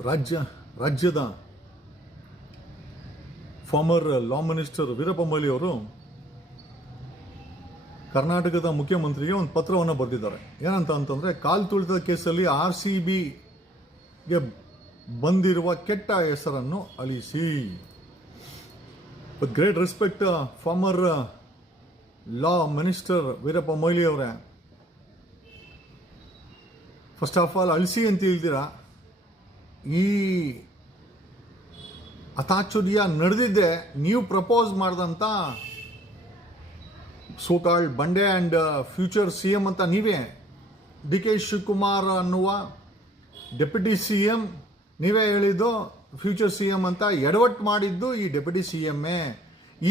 ರಾಜ್ಯದ farmer law minister Veerappa Moily ಅವರು ಕರ್ನಾಟಕದ ಮುಖ್ಯಮಂತ್ರಿಗೆ ಒಂದು ಪತ್ರವನ್ನು ಬರೆದಿದ್ದಾರೆ. ಏನಂತ ಅಂತಂದರೆ, ಕಾಲು ತುಳಿತದ ಕೇಸಲ್ಲಿ RCBಗೆ ಬಂದಿರುವ ಕೆಟ್ಟ ಹೆಸರನ್ನು ಅಳಿಸಿ. With great respect farmer law minister Veerappa Moily ಅವರೇ, ಫಸ್ಟ್ ಆಫ್ ಆಲ್ ಅಳಿಸಿ ಅಂತ ಹೇಳ್ತೀರಾ. ಈ ಅತಾಚುರ್ಯ ನಡೆದಿದ್ದೆ ನೀವು ಪ್ರಪೋಸ್ ಮಾಡಿದಂಥ ಸೋ ಕಾಲ್ಡ್ ಬಂಡೆ ಆ್ಯಂಡ್ ಫ್ಯೂಚರ್ CM ಅಂತ ನೀವೇ, DK ಶಿವಕುಮಾರ್ ಅನ್ನುವ ಡೆಪ್ಯೂಟಿ CM ನೀವೇ ಹೇಳಿದ್ದು ಫ್ಯೂಚರ್ CM ಅಂತ ಎಡವಟ್ಟು ಮಾಡಿದ್ದು ಈ ಡೆಪ್ಯೂಟಿ CMఏ.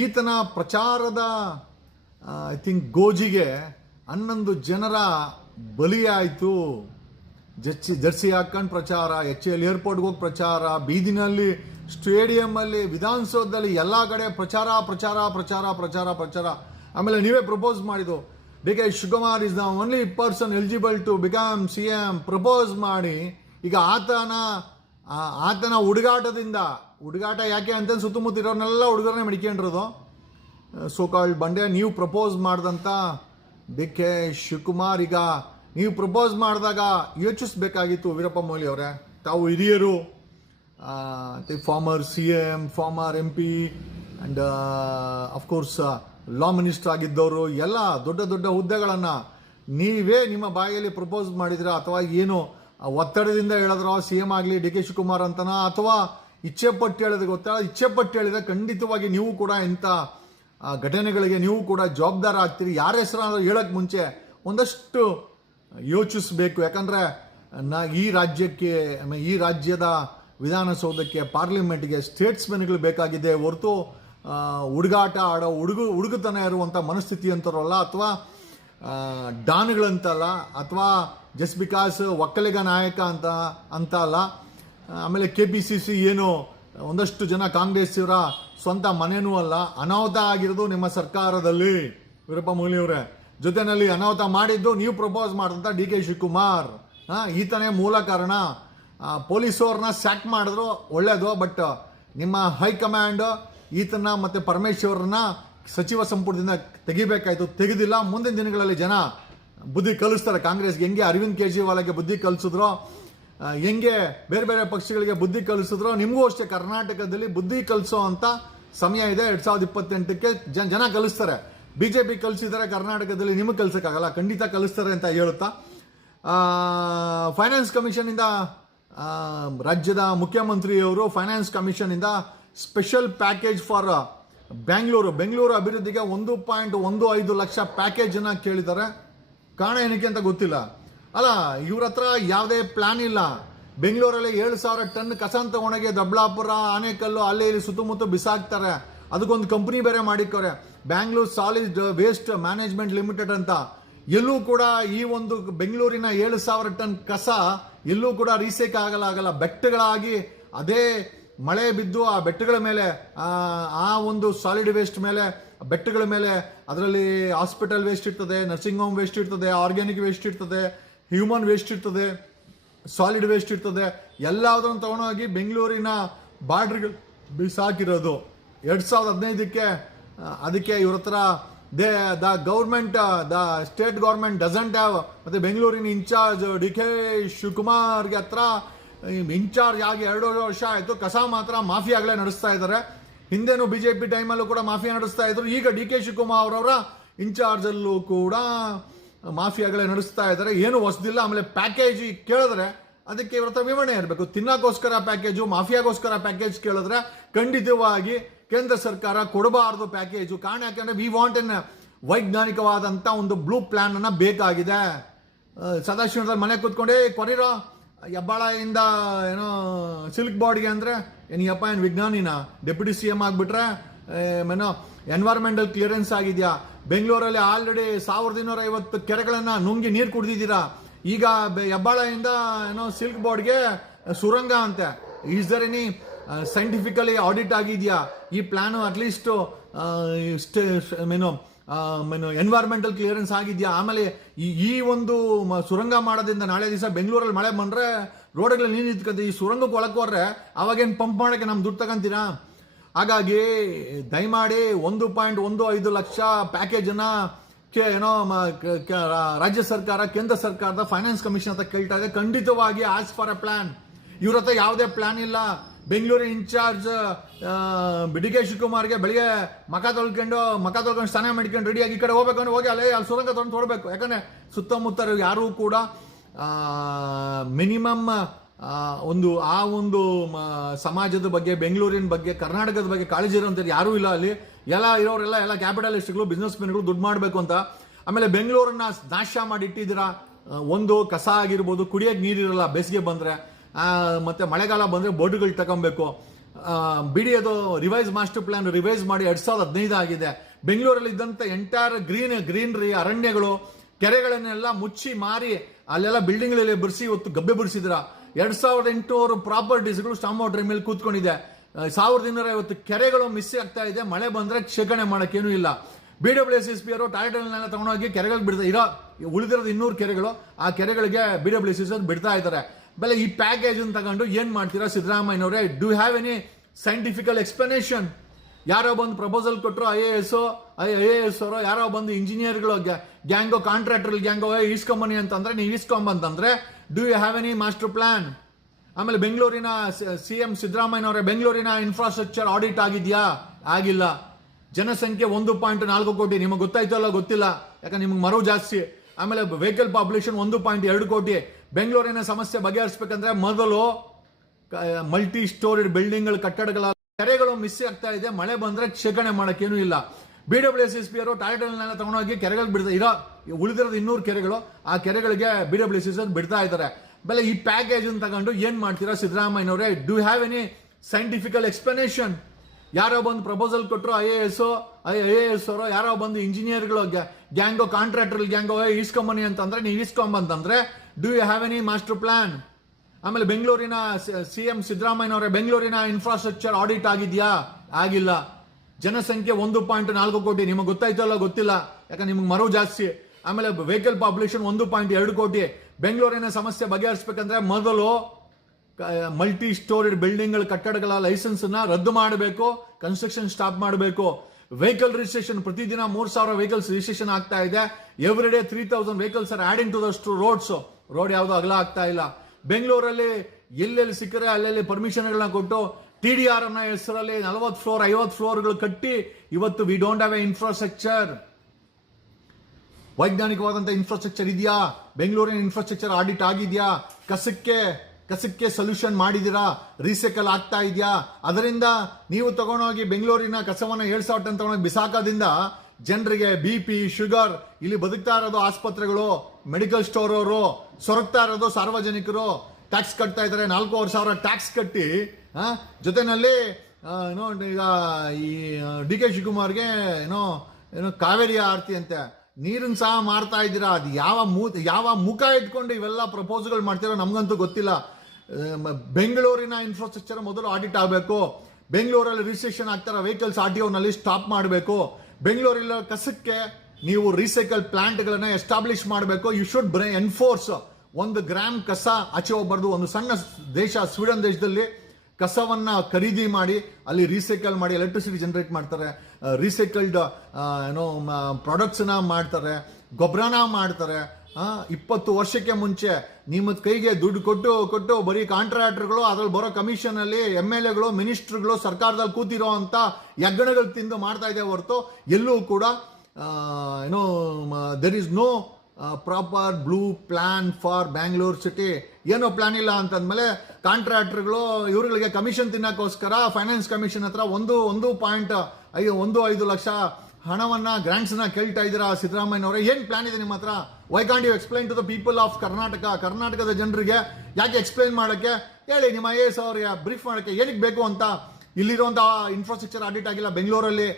ಈತನ ಪ್ರಚಾರದ ಐ ಥಿಂಕ್ ಗೋಜಿಗೆ 11 ಜನರ ಬಲಿಯಾಯಿತು. ಜರ್ಸಿ ಹಾಕೊಂಡು ಪ್ರಚಾರ, HL ಏರ್ಪೋರ್ಟ್ಗೆ ಹೋಗಿ ಪ್ರಚಾರ, ಬೀದಿನಲ್ಲಿ, ಸ್ಟೇಡಿಯಮ್ಮಲ್ಲಿ, ವಿಧಾನಸೌಧದಲ್ಲಿ ಎಲ್ಲ ಕಡೆ ಪ್ರಚಾರ ಪ್ರಚಾರ ಪ್ರಚಾರ ಪ್ರಚಾರ ಪ್ರಚಾರ. ಆಮೇಲೆ ನೀವೇ ಪ್ರಪೋಸ್ ಮಾಡಿದ್ದು DK Shivakumar is the only person eligible to become CM propose ಮಾಡಿ, ಈಗ ಆತನ ಹುಡುಗಾಟ ಯಾಕೆ ಅಂತ ಸುತ್ತಮುತ್ತ ಇರೋರ್ನೆಲ್ಲ ಹುಡುಗರನ್ನೇ ಮಡಿಕೊಂಡಿರೋದು. ಸೋ ಕಾಲ್ಡ್ ಬಂಡೆ ನೀವು ಪ್ರಪೋಸ್ ಮಾಡಿದಂಥ DK ಶಿವಕುಮಾರ್, ಈಗ ನೀವು ಪ್ರಪೋಸ್ ಮಾಡಿದಾಗ ಯೋಚಿಸ್ಬೇಕಾಗಿತ್ತು ವೀರಪ್ಪ ಮೊಯ್ಲಿ ಅವರೇ. ತಾವು ಹಿರಿಯರು, former CM, former MP and of course law minister ಆಗಿದ್ದವರು, ಎಲ್ಲ ದೊಡ್ಡ ದೊಡ್ಡ ಹುದ್ದೆಗಳನ್ನು ನೀವೇ ನಿಮ್ಮ ಬಾಯಲ್ಲಿ ಪ್ರಪೋಸ್ ಮಾಡಿದ್ರ, ಅಥವಾ ಏನು ಒತ್ತಡದಿಂದ ಹೇಳಿದ್ರೋ CM ಆಗಲಿ DK ಶಿವಕುಮಾರ್ ಅಂತನೋ, ಅಥವಾ ಇಚ್ಛೆ ಪಟ್ಟು ಹೇಳಿದ್ರೆ ಗೊತ್ತಾ? ಇಚ್ಛೆ ಪಟ್ಟು ಹೇಳಿದ್ರೆ ಖಂಡಿತವಾಗಿ ನೀವು ಕೂಡ ಇಂಥ ಘಟನೆಗಳಿಗೆ ನೀವು ಕೂಡ ಜವಾಬ್ದಾರ ಆಗ್ತೀರಿ. ಯಾರ ಹೆಸರು ಹೇಳೋಕ್ಕೆ ಮುಂಚೆ ಒಂದಷ್ಟು ಯೋಚಿಸಬೇಕು. ಯಾಕಂದರೆ ಈ ರಾಜ್ಯಕ್ಕೆ, ಈ ರಾಜ್ಯದ ವಿಧಾನಸೌಧಕ್ಕೆ, ಪಾರ್ಲಿಮೆಂಟ್ಗೆ ಸ್ಟೇಟ್ಸ್ಮೆನ್ಗಳು ಬೇಕಾಗಿದೆ ಹೊರತು ಹುಡುಗಾಟ ಆಡೋ ಹುಡುಗತನ ಇರುವಂಥ ಮನಸ್ಥಿತಿ ಅಂತಾರಲ್ಲ, ಅಥವಾ ಡಾನ್ಗಳಂತಲ್ಲ, ಅಥವಾ ಜಸ್ಟ್ ಬಿಕಾಸ್ ಒಕ್ಕಲಿಗ ನಾಯಕ ಅಂತ ಅಲ್ಲ. ಆಮೇಲೆ KPCC ಏನು ಒಂದಷ್ಟು ಜನ ಕಾಂಗ್ರೆಸ್ ಇವರ ಸ್ವಂತ ಮನೆಯೂ ಅಲ್ಲ. ಅನಾಹುತ ಆಗಿರೋದು ನಿಮ್ಮ ಸರ್ಕಾರದಲ್ಲಿ ವೀರಪ್ಪ ಮೊಯ್ಲಿ ಅವರೇ. ಜೊತೆಯಲ್ಲಿ ಅನಾಹುತ ಮಾಡಿದ್ದು ನೀವು ಪ್ರಪೋಸ್ ಮಾಡಿದಂಥ DK ಶಿವಕುಮಾರ್. ಈತನೇ ಮೂಲ ಕಾರಣ. ಪೊಲೀಸವ್ರನ್ನ ಸ್ಯಾಕ್ ಮಾಡಿದ್ರು ಒಳ್ಳೇದು, ಬಟ್ ನಿಮ್ಮ ಹೈಕಮಾಂಡ್ ಈತನ ಮತ್ತು ಪರಮೇಶ್ವರನ್ನ ಸಚಿವ ಸಂಪುಟದಿಂದ ತೆಗಿಬೇಕಾಯ್ತು, ತೆಗೆದಿಲ್ಲ. ಮುಂದಿನ ದಿನಗಳಲ್ಲಿ ಜನ ಬುದ್ಧಿ ಕಲಿಸ್ತಾರೆ. ಕಾಂಗ್ರೆಸ್ಗೆ ಹೆಂಗೆ ಅರವಿಂದ್ ಕೇಜ್ರಿವಾಲ್ಗೆ ಬುದ್ಧಿ ಕಲಿಸಿದ್ರೋ, ಹೆಂಗೆ ಬೇರೆ ಬೇರೆ ಪಕ್ಷಗಳಿಗೆ ಬುದ್ಧಿ ಕಲಿಸಿದ್ರೋ, ನಿಮಗೂ ಅಷ್ಟೇ ಕರ್ನಾಟಕದಲ್ಲಿ ಬುದ್ಧಿ ಕಲಿಸೋ ಅಂತ ಸಮಯ ಇದೆ. 2028ಕ್ಕೆ ಜನ ಕಲಿಸ್ತಾರೆ. BJP ಕಲಿಸಿದರೆ ಕರ್ನಾಟಕದಲ್ಲಿ ನಿಮಗೆ ಕಲಿಸೋಕ್ಕಾಗಲ್ಲ, ಖಂಡಿತ ಕಲಿಸ್ತಾರೆ ಅಂತ ಹೇಳುತ್ತಾ, ಫೈನಾನ್ಸ್ ಕಮಿಷನಿಂದ ರಾಜ್ಯದ ಮುಖ್ಯಮಂತ್ರಿಯವರು ಫೈನಾನ್ಸ್ ಕಮಿಷನಿಂದ ಸ್ಪೆಷಲ್ ಪ್ಯಾಕೇಜ್ ಫಾರ್ ಬೆಂಗಳೂರು ಅಭಿವೃದ್ಧಿಗೆ 1.15 ಲಕ್ಷ ಪ್ಯಾಕೇಜನ್ನು ಕೇಳಿದ್ದಾರೆ. ಕಾರಣ ಏನಕ್ಕೆ ಅಂತ ಗೊತ್ತಿಲ್ಲ. ಅಲ್ಲ, ಇವ್ರ ಹತ್ರ ಯಾವುದೇ ಪ್ಲಾನ್ ಇಲ್ಲ. ಬೆಂಗಳೂರಲ್ಲಿ 7,000 ಟನ್ ಕಸ ತಗೊಂಡೋಗಿ ದೊಡ್ಡಬಳ್ಳಾಪುರ, ಆನೇಕಲ್ಲು, ಅಲ್ಲಿ ಇಲ್ಲಿ ಸುತ್ತಮುತ್ತ ಬಿಸಾಕ್ತಾರೆ. ಅದಕ್ಕೊಂದು ಕಂಪ್ನಿ ಬೇರೆ ಮಾಡಿದ್ದಾರೆ, Bangalore solid waste management limited ಅಂತ. ಎಲ್ಲೂ ಕೂಡ ಈ ಒಂದು ಬೆಂಗಳೂರಿನ 7,000 ಟನ್ ಕಸ ಎಲ್ಲೂ ಕೂಡ ರೀಸೈಕಲ್ ಆಗಲ್ಲ. ಬೆಟ್ಟಗಳಾಗಿ ಅದೇ ಮಳೆ ಬಿದ್ದು ಆ ಬೆಟ್ಟಗಳ ಮೇಲೆ, ಆ ಒಂದು ಸಾಲಿಡ್ ವೇಸ್ಟ್ ಮೇಲೆ, ಬೆಟ್ಟಗಳ ಮೇಲೆ, ಅದರಲ್ಲಿ ಹಾಸ್ಪಿಟಲ್ ವೇಸ್ಟ್ ಇರ್ತದೆ, ನರ್ಸಿಂಗ್ ಹೋಮ್ ವೇಸ್ಟ್ ಇರ್ತದೆ, ಆರ್ಗ್ಯಾನಿಕ್ ವೇಸ್ಟ್ ಇರ್ತದೆ, ಹ್ಯೂಮನ್ ವೇಸ್ಟ್ ಇರ್ತದೆ, ಸಾಲಿಡ್ ವೇಸ್ಟ್ ಇರ್ತದೆ. ಎಲ್ಲದನ್ನು ತಗೊಂಡೋಗಿ ಬೆಂಗಳೂರಿನ ಬಾರ್ಡ್ರ್ಗಳು ಬಿಸಾಕಿರೋದು 2015ಕ್ಕೆ. ಅದಕ್ಕೆ ಇವ್ರ ಹತ್ರ the government, the state government doesn't have, ಮತ್ತು ಬೆಂಗಳೂರಿನ ಇನ್ಚಾರ್ಜ್ DK ಶಿವಕುಮಾರ್ಗೆ ಹತ್ರ ಇನ್ಚಾರ್ಜ್ ಆಗಿ 2 ವರ್ಷ ಆಯಿತು. ಕಸ ಮಾತ್ರ ಮಾಫಿಯಾಗಳೇ ನಡೆಸ್ತಾ ಇದ್ದಾರೆ. ಹಿಂದೆನೂ BJP ಟೈಮಲ್ಲೂ ಕೂಡ ಮಾಫಿಯಾ ನಡೆಸ್ತಾ ಇದ್ರು. ಈಗ DK ಶಿವಕುಮಾರ್ ಅವರ ಇನ್ಚಾರ್ಜಲ್ಲೂ ಕೂಡ ಮಾಫಿಯಾಗಳೇ ನಡೆಸ್ತಾ ಇದ್ದಾರೆ. ಏನು ಹೊಸದಿಲ್ಲ. ಆಮೇಲೆ ಪ್ಯಾಕೇಜ್ ಕೇಳಿದ್ರೆ ಅದಕ್ಕೆ ಇವ್ರ ಹತ್ರ ವಿವರಣೆ ಇರಬೇಕು. ತಿನ್ನೋಕ್ಕೋಸ್ಕರ ಪ್ಯಾಕೇಜು, ಮಾಫಿಯಾಗೋಸ್ಕರ ಪ್ಯಾಕೇಜ್ ಕೇಳಿದ್ರೆ ಖಂಡಿತವಾಗಿ ಕೇಂದ್ರ ಸರ್ಕಾರ ಕೊಡಬಾರದು ಪ್ಯಾಕೇಜು. ಕಾರಣ ಯಾಕಂದ್ರೆ ವಿ ವಾಂಟ್ ಎನ್ ವೈಜ್ಞಾನಿಕವಾದಂಥ ಒಂದು ಬ್ಲೂ ಪ್ಲಾನ್ ಅನ್ನ ಬೇಕಾಗಿದೆ. ಸದಾಶಿವದಲ್ಲಿ ಮನೆ ಕೂತ್ಕೊಂಡೇ ಕೊರಿರೋ ಹೆಬ್ಬಾಳದಿಂದ ಏನೋ ಸಿಲ್ಕ್ ಬೋರ್ಡ್ಗೆ ಅಂದರೆ ಏನಪ್ಪ ಏನು ವಿಜ್ಞಾನಿನ ಡೆಪ್ಯೂಟಿ CM ಆಗಿಬಿಟ್ರೆ ಏನೋ ಎನ್ವೈರ್ಮೆಂಟಲ್ ಕ್ಲಿಯರೆನ್ಸ್ ಆಗಿದೆಯಾ? ಬೆಂಗಳೂರಲ್ಲಿ ಆಲ್ರೆಡಿ 1250 ಕೆರೆಗಳನ್ನು ನುಂಗಿ ನೀರು ಕುಡಿದಿದ್ದೀರಾ. ಈಗ ಹೆಬ್ಬಾಳದಿಂದ ಏನೋ ಸಿಲ್ಕ್ ಬೋರ್ಡ್ಗೆ ಸುರಂಗ ಅಂತೆ. Is there any scientifically audit ಆಗಿದೆಯಾ ಈ ಪ್ಲಾನು? ಅಟ್ಲೀಸ್ಟ್ ಎನ್ವೈರ್ಮೆಂಟಲ್ ಕ್ಲಿಯರೆನ್ಸ್ ಆಗಿದೆಯಾ? ಆಮೇಲೆ ಈ ಒಂದು ಸುರಂಗ ಮಾಡೋದ್ರಿಂದ ನಾಳೆ ದಿವಸ ಬೆಂಗಳೂರಲ್ಲಿ ಮಳೆ ಬಂದರೆ ರೋಡ್ಗಳಲ್ಲಿ ನೀರು ನಿಂತ್ಕೊಂತ ಈ ಸುರಂಗಕ್ಕೆ ಒಳಕ್ಕೆ ಹೋದ್ರೆ ಅವಾಗೇನು ಪಂಪ್ ಮಾಡೋಕ್ಕೆ ನಮ್ಮ ದುಡ್ಡು ತಗೊಂತೀರಾ? ಹಾಗಾಗಿ ದಯಮಾಡಿ 1.15 ಲಕ್ಷ ಪ್ಯಾಕೇಜನ್ನು ರಾಜ್ಯ ಸರ್ಕಾರ ಕೇಂದ್ರ ಸರ್ಕಾರದ ಫೈನಾನ್ಸ್ ಕಮಿಷನ್ ಅಂತ ಕೇಳ್ತಾ ಇದೆ. ಖಂಡಿತವಾಗಿ ಆಸ್ ಫಾರ್ ಎ ಪ್ಲಾನ್. ಇವ್ರ ಹತ್ರ ಯಾವುದೇ ಪ್ಲಾನ್ ಇಲ್ಲ. ಬೆಂಗಳೂರಿನ ಇನ್ಚಾರ್ಜ್ ಡಿ ಕೆ ಶಿವಕುಮಾರ್ಗೆ ಬೆಳಿಗ್ಗೆ ಮಕ ತೊಳ್ಕೊಂಡು ಸ್ನಾನ ಮಾಡ್ಕೊಂಡು ರೆಡಿಯಾಗಿ ಈ ಕಡೆ ಹೋಗ್ಬೇಕು ಅಂದ್ರೆ ಹೋಗಿ ಅಲ್ಲಿ ಸುರಂಗ ತೊಗೊಂಡು ತೊಡಬೇಕು. ಯಾಕಂದ್ರೆ ಸುತ್ತಮುತ್ತ ಯಾರೂ ಕೂಡ ಮಿನಿಮಮ್ ಒಂದು ಸಮಾಜದ ಬಗ್ಗೆ, ಬೆಂಗಳೂರಿನ ಬಗ್ಗೆ, ಕರ್ನಾಟಕದ ಬಗ್ಗೆ ಕಾಳಜಿ ಇರೋಂಥ ಯಾರೂ ಇಲ್ಲ ಅಲ್ಲಿ. ಎಲ್ಲ ಕ್ಯಾಪಿಟಲಿಸ್ಟ್ಗಳು, ಬಿಸ್ನೆಸ್ ಮೆನ್ಗಳು ದುಡ್ಡು ಮಾಡಬೇಕು ಅಂತ. ಆಮೇಲೆ ಬೆಂಗಳೂರನ್ನ ನಾಶ ಮಾಡಿ ಇಟ್ಟಿದ್ದೀರಾ. ಒಂದು ಕಸ ಆಗಿರ್ಬೋದು, ಕುಡಿಯೋಕೆ ನೀರಿರಲ್ಲ ಬೇಸಿಗೆ ಬಂದರೆ, ಮತ್ತೆ ಮಳೆಗಾಲ ಬಂದರೆ ಬೋಟುಗಳು ತಗೊಬೇಕು. ಬಿಡಿಯೋದು ಮಾಸ್ಟರ್ ಪ್ಲಾನ್ ರಿವೈಸ್ ಮಾಡಿ 2015 ಆಗಿದೆ. ಬೆಂಗಳೂರಲ್ಲಿ ಇದ್ದಂಥ ಎಂಟೈರ್ ಗ್ರೀನರಿ ಅರಣ್ಯಗಳು, ಕೆರೆಗಳನ್ನೆಲ್ಲ ಮುಚ್ಚಿ ಮಾರಿ ಅಲ್ಲೆಲ್ಲ ಬಿಲ್ಡಿಂಗ್ಗಳಲ್ಲಿ ಬಿಡಿಸಿ ಇವತ್ತು ಗಬ್ಬೆ ಬಿಡಿಸಿದ್ರ. 2800 ಪ್ರಾಪರ್ಟೀಸ್ಗಳು ಸ್ಟಾಂಪ್ ಔಟ್ ಮೇಲೆ ಕೂತ್ಕೊಂಡಿದೆ. 1250 ಕೆರೆಗಳು ಮಿಸ್ ಆಗ್ತಾ ಇದೆ. ಮಳೆ ಬಂದ್ರೆ ಶೇಖರಣೆ ಮಾಡಕ್ಕೇನು ಇಲ್ಲ. BWSSP ಅವರು ಟಾಯ್ಲೆಟ್ನೆಲ್ಲ ತಗೊಂಡೋಗಿ ಕೆರೆಗಳಿಗೆ ಬಿಡ್ತಾ ಉಳಿದಿರೋದು 200 ಕೆರೆಗಳು, ಆ ಕೆರೆಗಳಿಗೆ BWSS ಬಿಡ್ತಾ ಇದ್ದಾರೆ. ಬೆಲೆ ಈ ಪ್ಯಾಕೇಜ್ ತಗೊಂಡು ಏನ್ ಮಾಡ್ತೀರಾ ಸಿದ್ದರಾಮಯ್ಯನವರೇ? Do have any scientifical explanation? ಯಾರೋ ಬಂದು ಪ್ರಪೋಸಲ್ ಕೊಟ್ಟರು, IAS ಅವರು ಯಾರೋ ಬಂದು ಇಂಜಿನಿಯರ್ಗಳು ಗ್ಯಾಂಗೋ, ಕಾಂಟ್ರಾಕ್ಟರ್ ಗ್ಯಾಂಗೋ ಈಸ್ಕೊಂಬನಿ ಅಂತಂದ್ರೆ ನೀವು ಈಸ್ಕೊಂಬಂತಂದ್ರೆ do you have any master plan? ಆಮೇಲೆ ಬೆಂಗಳೂರಿನ CM ಸಿದ್ದರಾಮಯ್ಯನವರೇ, ಬೆಂಗಳೂರಿನ ಇನ್ಫ್ರಾಸ್ಟ್ರಕ್ಚರ್ ಆಡಿಟ್ ಆಗಿದೆಯಾ? ಆಗಿಲ್ಲ. ಜನಸಂಖ್ಯೆ 1.4 ಕೋಟಿ, ನಿಮಗೆ ಗೊತ್ತಾಯ್ತು ಅಲ್ಲ? ಗೊತ್ತಿಲ್ಲ, ಯಾಕಂದ್ರೆ ನಿಮ್ಗೆ ಮರವು ಜಾಸ್ತಿ. ಆಮೇಲೆ ವೆಹಿಕಲ್ ಪಾಪ್ಯುಲೇಷನ್ 1.2 ಕೋಟಿ. ಬೆಂಗಳೂರಿನ ಸಮಸ್ಯೆ ಬಗೆಹರಿಸಬೇಕಂದ್ರೆ ಮೊದಲು ಮಲ್ಟಿ ಸ್ಟೋರಿಡ್ ಬಿಲ್ಡಿಂಗ್ಗಳ ಕಟ್ಟಡಗಳ ಕೆರೆಗಳು ಮಿಸ್ ಆಗ್ತಾ ಇದೆ. ಮಳೆ ಬಂದ್ರೆ ಶೇಖರಣೆ ಮಾಡಕ್ಕೇನು ಇಲ್ಲ. BWSSP ಅವರು ಟಾಯ್ಲೆಟ್ನೆಲ್ಲ ತಗೊಂಡೋಗಿ ಕೆರೆಗಳಿಗೆ ಬಿಡ್ತಾ ಉಳಿದಿರೋದು 200 ಕೆರೆಗಳು, ಆ ಕೆರೆಗಳಿಗೆ BWSS ಬಿಡ್ತಾ ಇದ್ದಾರೆ. ಬೆಲೆ ಈ ಪ್ಯಾಕೇಜ್ ತಗೊಂಡು ಏನ್ ಮಾಡ್ತೀರಾ ಸಿದ್ದರಾಮಯ್ಯನವರೇ? Do have any scientifical explanation? ಯಾರೋ ಬಂದು ಪ್ರಪೋಸಲ್ ಕೊಟ್ಟರು, IAS ಅವರು ಯಾರೋ ಬಂದು ಇಂಜಿನಿಯರ್ಗಳು ಗ್ಯಾಂಗೋ, ಕಾಂಟ್ರಾಕ್ಟರ್ ಗ್ಯಾಂಗೋ ಈಸ್ಕೊಂಬನಿ ಅಂತಂದ್ರೆ ನೀವು ಈಸ್ಕೊಂಬಂತಂದ್ರೆ do you have any master plan? ಆಮೇಲೆ ಬೆಂಗಳೂರಿನ CM ಸಿದ್ದರಾಮಯ್ಯನವರೇ, ಬೆಂಗಳೂರಿನ ಇನ್ಫ್ರಾಸ್ಟ್ರಕ್ಚರ್ ಆಡಿಟ್ ಆಗಿದೆಯಾ? ಆಗಿಲ್ಲ. ಜನಸಂಖ್ಯೆ 1.4 ಕೋಟಿ, ನಿಮಗೆ ಗೊತ್ತಾಯ್ತು ಅಲ್ಲ? ಗೊತ್ತಿಲ್ಲ, ಯಾಕಂದ್ರೆ ನಿಮ್ಗೆ ಮರವು ಜಾಸ್ತಿ. ಆಮೇಲೆ ವೆಹಿಕಲ್ ಪಾಪ್ಯುಲೇಷನ್ 1.2 ಕೋಟಿ. ಬೆಂಗಳೂರಿನ ಸಮಸ್ಯೆ ಬಗೆಹರಿಸಬೇಕಂದ್ರೆ ಮೊದಲು ಮಲ್ಟಿ ಸ್ಟೋರಿಡ್ ಬಿಲ್ಡಿಂಗ್ಗಳ ಕಟ್ಟಡಗಳ ಲೈಸೆನ್ಸ್ ರದ್ದು ಮಾಡಬೇಕು, ಕನ್ಸ್ಟ್ರಕ್ಷನ್ ಸ್ಟಾಪ್ ಮಾಡಬೇಕು. ವೆಹಿಕಲ್ ರಿಜಿಸ್ಟ್ರೇಷನ್ ಪ್ರತಿದಿನ 3000 ವೆಹಿಕಲ್ಸ್ ರಿಜಿಸ್ಟ್ರೇಷನ್ ಆಗ್ತಾ ಇದೆ. Every day 3000 vehicles are adding to ದಷ್ಟು ರೋಡ್ಸ್. ರೋಡ್ ಯಾವುದು ಅಗಲ ಆಗ್ತಾ ಇಲ್ಲ. ಬೆಂಗಳೂರಲ್ಲಿ ಎಲ್ಲೆಲ್ಲಿ ಸಿಕ್ಕರೆ ಅಲ್ಲೆಲ್ಲಿ ಪರ್ಮಿಷನ್ಗಳನ್ನ ಕೊಟ್ಟು TDR ಅನ್ನೋ ಹೆಸರಲ್ಲಿ 40 ಫ್ಲೋರ್ 50 ಫ್ಲೋರ್ಗಳು ಕಟ್ಟಿ ಇವತ್ತು we don't have a infrastructure. ವೈಜ್ಞಾನಿಕವಾದಂಥ ಇನ್ಫ್ರಾಸ್ಟ್ರಕ್ಚರ್ ಇದೆಯಾ? ಬೆಂಗಳೂರಿನ ಇನ್ಫ್ರಾಸ್ಟ್ರಕ್ಚರ್ ಆಡಿಟ್ ಆಗಿದೆಯಾ? ಕಸಕ್ಕೆ ಸೊಲ್ಯೂಷನ್ ಮಾಡಿದಿರಾ? ರೀಸೈಕಲ್ ಆಗ್ತಾ ಇದೆಯಾ? ಅದರಿಂದ ನೀವು ತಗೊಂಡೋಗಿ ಬೆಂಗಳೂರಿನ ಕಸವನ್ನ 7,000 ಟನ್ ತಗೊಂಡೋಗಿ ಬಿಸಾಕೋದ್ರಿಂದ ಜನರಿಗೆ BP, ಶುಗರ್, ಇಲ್ಲಿ ಬದುಕ್ತಾ ಇರೋದು ಆಸ್ಪತ್ರೆಗಳು, ಮೆಡಿಕಲ್ ಸ್ಟೋರ್ ಅವರು, ಸೊರಗ್ತಾ ಇರೋದು ಸಾರ್ವಜನಿಕರು. ಟ್ಯಾಕ್ಸ್ ಕಟ್ತಾ ಇದ್ದಾರೆ, 4,500 ಟ್ಯಾಕ್ಸ್ ಕಟ್ಟಿ ಜೊತೆನಲ್ಲಿ ಈಗ ಈ DK ಶಿವಕುಮಾರ್ಗೆ ಏನೋ ಕಾವೇರಿ ಆರತಿ ಅಂತೆ ನೀರನ್ನು ಸಹ ಮಾಡ್ತಾ ಇದ್ದೀರಾ. ಅದು ಯಾವ ಮುಖ ಇಟ್ಕೊಂಡು ಇವೆಲ್ಲ ಪ್ರಪೋಸಲ್ಗಳು ಮಾಡ್ತಿರೋ ನಮ್ಗಂತೂ ಗೊತ್ತಿಲ್ಲ. ಬೆಂಗಳೂರಿನ ಇನ್ಫ್ರಾಸ್ಟ್ರಕ್ಚರ್ ಮೊದಲು ಆಡಿಟ್ ಆಗಬೇಕು. ಬೆಂಗಳೂರಲ್ಲಿ ರಿಜಿಸ್ಟ್ರೇಷನ್ ಆಗ್ತಾರ ವೆಹಿಕಲ್ಸ್ RTO ನಲ್ಲಿ ಸ್ಟಾಪ್ ಮಾಡಬೇಕು. ಬೆಂಗಳೂರಿನ ಕಸಕ್ಕೆ ನೀವು ರೀಸೈಕಲ್ ಪ್ಲಾಂಟ್ಗಳನ್ನ ಎಸ್ಟಾಬ್ಲಿಷ್ ಮಾಡಬೇಕು. You should enforce. 1 ಗ್ರಾಮ್ ಕಸ ಆಚೆ ಹೋಗ್ಬಾರ್ದು. ಒಂದು ಸಣ್ಣ ದೇಶ ಸ್ವೀಡನ್ ದೇಶದಲ್ಲಿ ಕಸವನ್ನ ಖರೀದಿ ಮಾಡಿ ಅಲ್ಲಿ ರೀಸೈಕಲ್ ಮಾಡಿ ಎಲೆಕ್ಟ್ರಿಸಿಟಿ ಜನರೇಟ್ ಮಾಡ್ತಾರೆ, ರೀಸೈಕಲ್ಡ್ ಪ್ರಾಡಕ್ಟ್ಸ್ ಮಾಡ್ತಾರೆ, ಗೊಬ್ಬರನ ಮಾಡ್ತಾರೆ. 20 ವರ್ಷಕ್ಕೆ ಮುಂಚೆ ನಿಮ್ಮ ಕೈಗೆ ದುಡ್ಡು ಕೊಟ್ಟು ಬರೀ ಕಾಂಟ್ರಾಕ್ಟರ್ಗಳು, ಅದ್ರಲ್ಲಿ ಬರೋ ಕಮಿಷನ್ ಅಲ್ಲಿ MLAಗಳು, ಮಿನಿಸ್ಟರ್ಗಳು, ಸರ್ಕಾರದಲ್ಲಿ ಕೂತಿರೋ ಅಂತ ಯಜ್ಞಗಳು ತಿಂದು ಮಾಡ್ತಾ ಇದೆ ಹೊರತು ಎಲ್ಲೂ ಕೂಡ there is no proper blue plan for Bangalore city. ಏನೋ ಪ್ಲಾನ್ ಇಲ್ಲ ಅಂತಂದ್ಮೇಲೆ ಕಾಂಟ್ರಾಕ್ಟರ್ಗಳು ಇವ್ರುಗಳಿಗೆ ಕಮಿಷನ್ ತಿನ್ನಕ್ಕೋಸ್ಕರ ಫೈನಾನ್ಸ್ ಕಮಿಷನ್ ಹತ್ರ 1.15 ಲಕ್ಷ ಹಣವನ್ನ ಗ್ರಾಂಟ್ಸ್ ಕೇಳ್ತಾ ಇದ್ದೀರಾ ಸಿದ್ದರಾಮಯ್ಯನವರೇ? ಏನ್ ಪ್ಲಾನ್ ಇದೆ ನಿಮ್ಮ ಹತ್ರ? Why can't you explain to the people of ಕರ್ನಾಟಕದ ಜನರಿಗೆ ಯಾಕೆ ಎಕ್ಸ್ಪ್ಲೈನ್ ಮಾಡಕ್ಕೆ ಹೇಳಿ. ನಿಮ್ಮ IAS ಅವ್ರಿಗೆ ಬ್ರೀಫ್ ಮಾಡಕ್ಕೆ ಏನಕ್ಕೆ ಬೇಕು ಅಂತ. ಇಲ್ಲಿರುವಂತಹ ಇನ್ಫ್ರಾಸ್ಟ್ರಕ್ಚರ್ ಆಡಿಟ್ ಆಗಿಲ್ಲ. ಬೆಂಗಳೂರಲ್ಲಿ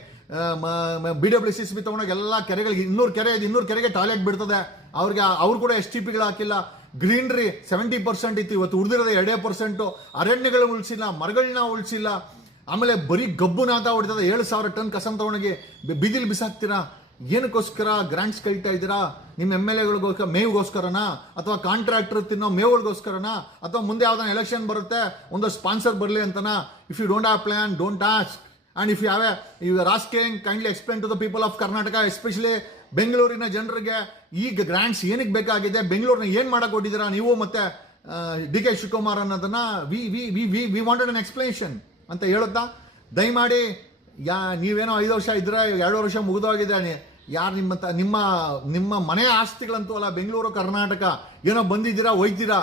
BWSSB ತಗೊಂಡಾಗ ಎಲ್ಲ ಕೆರೆಗಳಿಗೆ 200 ಕೆರೆ ಇದೆ, 200 ಕೆರೆಗೆ ಟಾಯ್ಲೆಟ್ ಬಿಡ್ತದೆ. ಅವ್ರು ಕೂಡ STPಗಳು ಹಾಕಿಲ್ಲ. ಗ್ರೀನರಿ 70% ಇತ್ತು, ಇವತ್ತು ಉಳಿದಿರೋದು 2%. ಅರಣ್ಯಗಳನ್ನ ಉಳಿಸಿಲ್ಲ, ಮರಗಳನ್ನ ಉಳಿಸಿಲ್ಲ. ಆಮೇಲೆ ಬರೀ ಗಬ್ಬು ನಾತ ಹೊಡಿತದೆ. 7,000 ಟನ್ ಕಸಂ ತಗೊಂಡೋಗಿ ಬೀದಿಲಿ ಬಿಸಾಕ್ತೀರಾ? ಏನಕ್ಕೋಸ್ಕರ ಗ್ರಾಂಟ್ಸ್ ಕೇಳ್ತಾ ಇದ್ದೀರಾ? ನಿಮ್ಮ ಎಮ್ ಎಲ್ ಎಗಳಿಗೋಸ್ಕರ, ಮೇವ್ಗೋಸ್ಕರನಾ, ಅಥವಾ ಕಾಂಟ್ರಾಕ್ಟರ್ ತಿನ್ನೋ ಮೇವುಗಳಿಗೋಸ್ಕರನಾ, ಅಥವಾ ಮುಂದೆ ಯಾವ್ದಾನ ಎಲೆಕ್ಷನ್ ಬರುತ್ತೆ ಒಂದು ಸ್ಪಾನ್ಸರ್ ಬರಲಿ ಅಂತನಾ? If you don't have plan, don't ask. And if you are asking, kindly explain to the people of Karnataka, especially ಬೆಂಗಳೂರಿನ ಜನರಿಗೆ ಈಗ ಗ್ರಾಂಟ್ಸ್ ಏನಕ್ಕೆ ಬೇಕಾಗಿದೆ, ಬೆಂಗಳೂರಿನ ಏನು ಮಾಡಕ್ ಕೊಟ್ಟಿದ್ದೀರಾ ನೀವು ಮತ್ತೆ ಡಿ ಕೆ ಶಿವಕುಮಾರ್ ಅನ್ನೋದನ್ನ ವಿ ವಾಂಟೆಡ್ ಅನ್ ಎಕ್ಸ್ಪ್ಲೇಷನ್ ಅಂತ ಹೇಳುತ್ತಾ, ದಯಮಾಡಿ ನೀವೇನೋ 5 ವರ್ಷ ಇದ್ರೆ 2 ವರ್ಷ ಮುಗಿದೋಗಿದೆ, ಯಾರು ನಿಮ್ಮ ಮನೆ ಆಸ್ತಿಗಳಂತೂ ಅಲ್ಲ ಬೆಂಗಳೂರು ಕರ್ನಾಟಕ, ಏನೋ ಬಂದಿದ್ದೀರಾ ಹೋಯ್ತೀರಾ,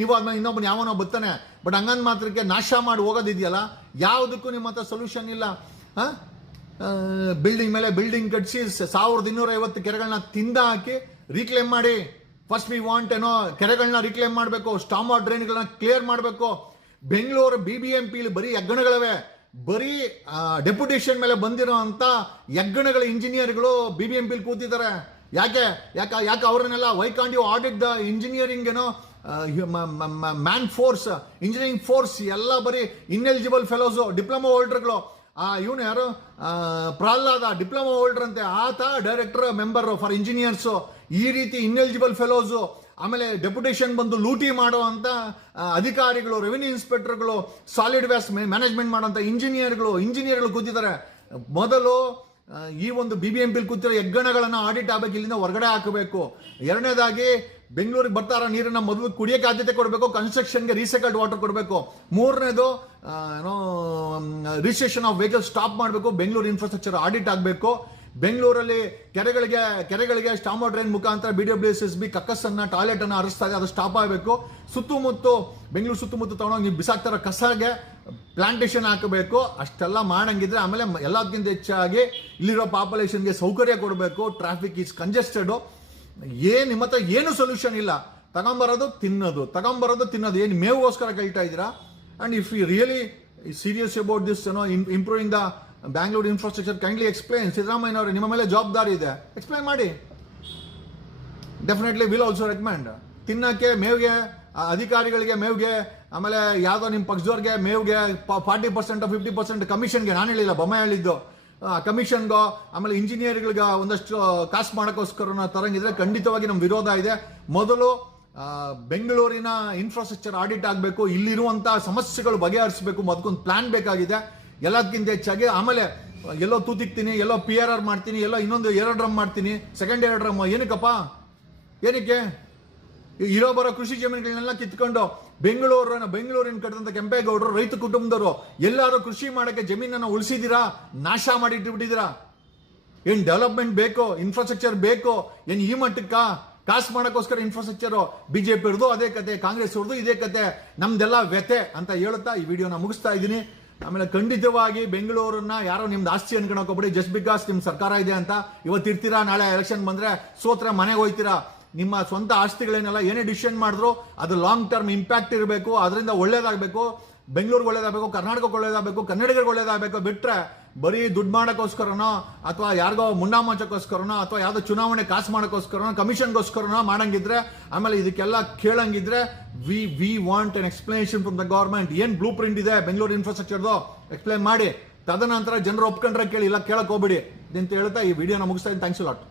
ನೀವು ಆದ್ಮೇಲೆ ಇನ್ನೊಬ್ಬನ ಯಾವನೋ ಬರ್ತಾನೆ, ಬಟ್ ಹಂಗಂದ್ ಮಾತ್ರಕ್ಕೆ ನಾಶ ಮಾಡಿ ಹೋಗೋದಿದೆಯಲ್ಲ, ಯಾವುದಕ್ಕೂ ನಿಮ್ಮ ಹತ್ರ ಸೊಲ್ಯೂಷನ್ ಇಲ್ಲ. ಬಿಲ್ಡಿಂಗ್ ಮೇಲೆ ಬಿಲ್ಡಿಂಗ್ ಕಟ್ಸಿ 1250 ಕೆರೆಗಳನ್ನ ತಿಂದ ಹಾಕಿ ರೀಕ್ಲೇಮ್ ಮಾಡಿ. ಫಸ್ಟ್ ವಿ ವಾಂಟ್ ಏನೋ ಕೆರೆಗಳನ್ನ ರೀಕ್ಲೇಮ್ ಮಾಡಬೇಕು, ಸ್ಟಾಮ್ ವಾಟರ್ ಡ್ರೈನ್ಗಳನ್ನ ಕ್ಲಿಯರ್ ಮಾಡಬೇಕು. ಬೆಂಗಳೂರು BBMP ಬರೀ ಹೆಗ್ಗಣಗಳಿವೆ, ಬರೀ ಡೆಪ್ಯುಟೇಷನ್ ಮೇಲೆ ಬಂದಿರೋ ಅಂತ ಹೆಗ್ಗಣಗಳ ಇಂಜಿನಿಯರ್ಗಳು BBMP ಕೂತಿದ್ದಾರೆ. ಯಾಕೆ ಅವ್ರನ್ನೆಲ್ಲ why can't you audit the engineering ಏನೋ ಮ್ಯಾನ್ ಫೋರ್ಸ್, ಇಂಜಿನಿಯರಿಂಗ್ ಫೋರ್ಸ್ ಎಲ್ಲ ಬರೀ ಇನ್ಎಲಿಜಿಬಲ್ ಫೆಲೋಸು, ಡಿಪ್ಲೊಮಾ ಹೋಲ್ಡರ್ಗಳು. ಇವನು ಯಾರು, ಪ್ರಹ್ಲಾದ ಡಿಪ್ಲೊಮಾ ಹೋಲ್ಡರ್ ಅಂತೆ, ಆತ ಡೈರೆಕ್ಟರ್ ಮೆಂಬರ್ ಫಾರ್ ಇಂಜಿನಿಯರ್ಸ್. ಈ ರೀತಿ ಇನ್ಎಲಿಜಿಬಲ್ ಫೆಲೋಸು, ಆಮೇಲೆ ಡೆಪ್ಯುಟೇಷನ್ ಬಂದು ಲೂಟಿ ಮಾಡುವಂತ ಅಧಿಕಾರಿಗಳು, ರೆವಿನ್ಯೂ ಇನ್ಸ್ಪೆಕ್ಟರ್ಗಳು, ಸಾಲಿಡ್ ವೇಸ್ಟ್ ಮ್ಯಾನೇಜ್ಮೆಂಟ್ ಮಾಡುವಂತ ಇಂಜಿನಿಯರ್ಗಳು ಕೂತಿದ್ದಾರೆ. ಮೊದಲು ಈ ಒಂದು BBMP ಕೂತಿರೋ ಹೆಗ್ಗಣಗಳನ್ನ ಆಡಿಟ್ ಆಗಬೇಕು, ಇಲ್ಲಿಂದ ಹೊರಗಡೆ ಹಾಕಬೇಕು. ಎರಡನೇದಾಗಿ ಬೆಂಗಳೂರಿಗೆ ಬರ್ತಾರ ನೀರನ್ನ ಮೊದಲು ಕುಡಿಯಕ್ಕೆ ಆದ್ಯತೆ ಕೊಡಬೇಕು, ಕನ್ಸ್ಟ್ರಕ್ಷನ್ಗೆ ರೀಸೈಕಲ್ಡ್ ವಾಟರ್ ಕೊಡಬೇಕು. ಮೂರನೇದು ರಿಜಿಸ್ಟ್ರೇಷನ್ ಆಫ್ ವೆಹಿಕಲ್ ಸ್ಟಾಪ್ ಮಾಡಬೇಕು, ಬೆಂಗಳೂರು ಇನ್ಫ್ರಾಸ್ಟ್ರಕ್ಚರ್ ಆಡಿಟ್ ಆಗಬೇಕು. ಬೆಂಗಳೂರಲ್ಲಿ ಕೆರೆಗಳಿಗೆ ಸ್ಟಾಮ್ ವಾಟರ್ ಡ್ರೈನ್ ಮುಖಾಂತರ BWSSB ಕಕ್ಕಸನ್ನ ಟಾಯ್ಲೆಟ್ ಅನ್ನ ಹರಿಸ್ತಾ ಇದೆ, ಅದು ಸ್ಟಾಪ್ ಆಗಬೇಕು. ಬೆಂಗಳೂರು ಸುತ್ತಮುತ್ತ ತಗೊಂಡೋಗಿ ನೀವು ಬಿಸಾಕ್ತಾರ ಕಸಗೆ ಪ್ಲಾಂಟೇಶನ್ ಹಾಕಬೇಕು. ಅಷ್ಟೆಲ್ಲ ಮಾಡಂಗಿದ್ರೆ ಆಮೇಲೆ ಎಲ್ಲದಕ್ಕಿಂತ ಹೆಚ್ಚಾಗಿ ಇಲ್ಲಿರೋ ಪಾಪ್ಯುಲೇಷನ್ಗೆ ಸೌಕರ್ಯ ಕೊಡಬೇಕು. Traffic is congested. ನಿಮ್ಮ ಹತ್ರ ಏನು ಸೊಲ್ಯೂಷನ್ ಇಲ್ಲ, ತಗೊಂಬರೋದು ತಿನ್ನೋದು. ಏನು ಮೇವುಗೋಸ್ಕರ ಕೇಳ್ತಾ ಇದ್ದೀರಾ? And if you really serious about this improving the Bangalore infrastructure, kindly explain. ಸಿದ್ದರಾಮಯ್ಯನವರು ನಿಮ್ಮ ಮೇಲೆ ಜವಾಬ್ದಾರಿ ಇದೆ, ಎಕ್ಸ್ಪ್ಲೈನ್ ಮಾಡಿ. Definitely will also recommend. ತಿನ್ನಕ್ಕೆ ಮೇವ್ಗೆ, ಅಧಿಕಾರಿಗಳಿಗೆ ಮೇವ್ಗೆ, ಆಮೇಲೆ ಯಾವುದೋ ನಿಮ್ಮ ಪಕ್ಷದವ್ರಿಗೆ ಮೇವ್ಗೆ 40% 50% ಕಮಿಷನ್ಗೆ, ನಾನು ಹೇಳಿಲ್ಲ ಬೊಮ್ಮಾಯಿ ಹೇಳಿದ್ದು, ಕಮಿಷನ್ಗೋ ಆಮೇಲೆ ಇಂಜಿನಿಯರ್ಗಳಿಗೆ ಒಂದಷ್ಟು ಕಾಸು ಮಾಡೋಕ್ಕೋಸ್ಕರ ತರಂಗಿದ್ರೆ ಖಂಡಿತವಾಗಿ ನಮ್ಮ ವಿರೋಧ ಇದೆ. ಮೊದಲು ಬೆಂಗಳೂರಿನ ಇನ್ಫ್ರಾಸ್ಟ್ರಕ್ಚರ್ ಆಡಿಟ್ ಆಗಬೇಕು, ಇಲ್ಲಿರುವಂತ ಸಮಸ್ಯೆಗಳು ಬಗೆಹರಿಸಬೇಕು, ಅದಕ್ಕೊಂದು ಪ್ಲಾನ್ ಬೇಕಾಗಿದೆ ಎಲ್ಲದಕ್ಕಿಂತ ಹೆಚ್ಚಾಗಿ. ಆಮೇಲೆ ಎಲ್ಲೋ ತೂತಿಕ್ತೀನಿ, ಎಲ್ಲೋ PRR ಮಾಡ್ತೀನಿ, ಎಲ್ಲೋ ಇನ್ನೊಂದು ಏರೋಡ್ರಮ್ ಮಾಡ್ತೀನಿ, ಸೆಕೆಂಡ್ ಏರೋಡ್ರಮ್. ಏನಕ್ಕೆ ಇರೋ ಬರೋ ಕೃಷಿ ಜಮೀನುಗಳನ್ನೆಲ್ಲ ಕಿತ್ಕೊಂಡು ಬೆಂಗಳೂರಿನ ಕಟ್ಟಿದಂತ ಕೆಂಪೇಗೌಡರು ರೈತ ಕುಟುಂಬದವರು ಎಲ್ಲಾರು ಕೃಷಿ ಮಾಡಕ್ಕೆ ಜಮೀನನ್ನ ಉಳಿಸಿದೀರಾ? ನಾಶ ಮಾಡಿಟ್ಬಿಟ್ಟಿದ್ದೀರಾ? ಏನ್ ಡೆವಲಪ್ಮೆಂಟ್ ಬೇಕು, ಇನ್ಫ್ರಾಸ್ಟ್ರಕ್ಚರ್ ಬೇಕು? ಏನ್ ಈ ಮಟ್ಟಕ್ಕ ಕಾಸು ಮಾಡೋಕ್ಕೋಸ್ಕರ ಇನ್ಫ್ರಾಸ್ಟ್ರಕ್ಚರ್? BJP ಅವ್ರದ್ದು ಅದೇ ಕತೆ, ಕಾಂಗ್ರೆಸ್ ಅವ್ರದ್ದು ಇದೇ ಕತೆ, ನಮ್ದೆಲ್ಲ ವ್ಯತೆ ಅಂತ ಹೇಳುತ್ತಾ ಈ ವಿಡಿಯೋನ ಮುಗಿಸ್ತಾ ಇದ್ದೀನಿ. ಆಮೇಲೆ ಖಂಡಿತವಾಗಿ ಬೆಂಗಳೂರನ್ನ ಯಾರೋ ನಿಮ್ದು ಆಸ್ತಿ ಅನ್ಕೊಳಕ್ ಹೋಗ್ಬೇಡಿ. ಜಸ್ಟ್ ಬಿಕಾಸ್ ನಿಮ್ ಸರ್ಕಾರ ಇದೆ ಅಂತ ಇವತ್ತು ಇರ್ತೀರಾ, ನಾಳೆ ಎಲೆಕ್ಷನ್ ಬಂದ್ರೆ ಸೋತ್ರೆ ಮನೆಗೆ ಹೋಯ್ತೀರಾ. ನಿಮ್ಮ ಸ್ವಂತ ಆಸ್ತಿಗಳೇನೆಲ್ಲ ಏನೇ ಡಿಸಿಷನ್ ಮಾಡಿದ್ರು ಅದು ಲಾಂಗ್ ಟರ್ಮ್ ಇಂಪ್ಯಾಕ್ಟ್ ಇರಬೇಕು, ಅದರಿಂದ ಒಳ್ಳೇದಾಗಬೇಕು, ಬೆಂಗಳೂರಿಗೆ ಒಳ್ಳೇದಾಗಬೇಕು, ಕರ್ನಾಟಕಕ್ಕೆ ಒಳ್ಳೇದಾಗಬೇಕು, ಕನ್ನಡಿಗರಿಗೆ ಒಳ್ಳೇದಾಗಬೇಕು. ಬಿಟ್ರೆ ಬರೀ ದುಡ್ಡು ಮಾಡೋಕ್ಕೋಸ್ಕರನೋ ಅಥವಾ ಯಾರಿಗೋ ಮುಂಡಾಮೋಚಕ್ಕೋಸ್ಕರನೋ ಅಥವಾ ಯಾವ್ದೋ ಚುನಾವಣೆ ಕಾಸು ಮಾಡೋಕ್ಕೋಸ್ಕರನೋ ಕಮಿಷನ್ಗೋಸ್ಕರನೋ ಮಾಡಂಗಿದ್ರೆ, ಆಮೇಲೆ ಇದಕ್ಕೆಲ್ಲ ಕೇಳಂಗಿದ್ರೆ we want an explanation from the government. ಏನ್ ಬ್ಲೂ ಪ್ರಿಂಟ್ ಇದೆ ಬೆಂಗಳೂರು ಇನ್ಫ್ರಾಸ್ಟ್ರಕ್ಚರ್ದು ಎಕ್ಸ್ಪ್ಲೈನ್ ಮಾಡಿ. ತದನಂತರ ಜನರು ಒಪ್ಕೊಂಡ್ರೆ ಕೇಳಿ, ಇಲ್ಲ ಕೇಳಕ್ ಹೋಗ್ಬಿಡಿ ಅಂತ ಹೇಳ್ತಾ ಈ ವಿಡಿಯೋನ ಮುಗಿಸ್ತಾ ಇದ್ದೀನಿ. Thanks a lot.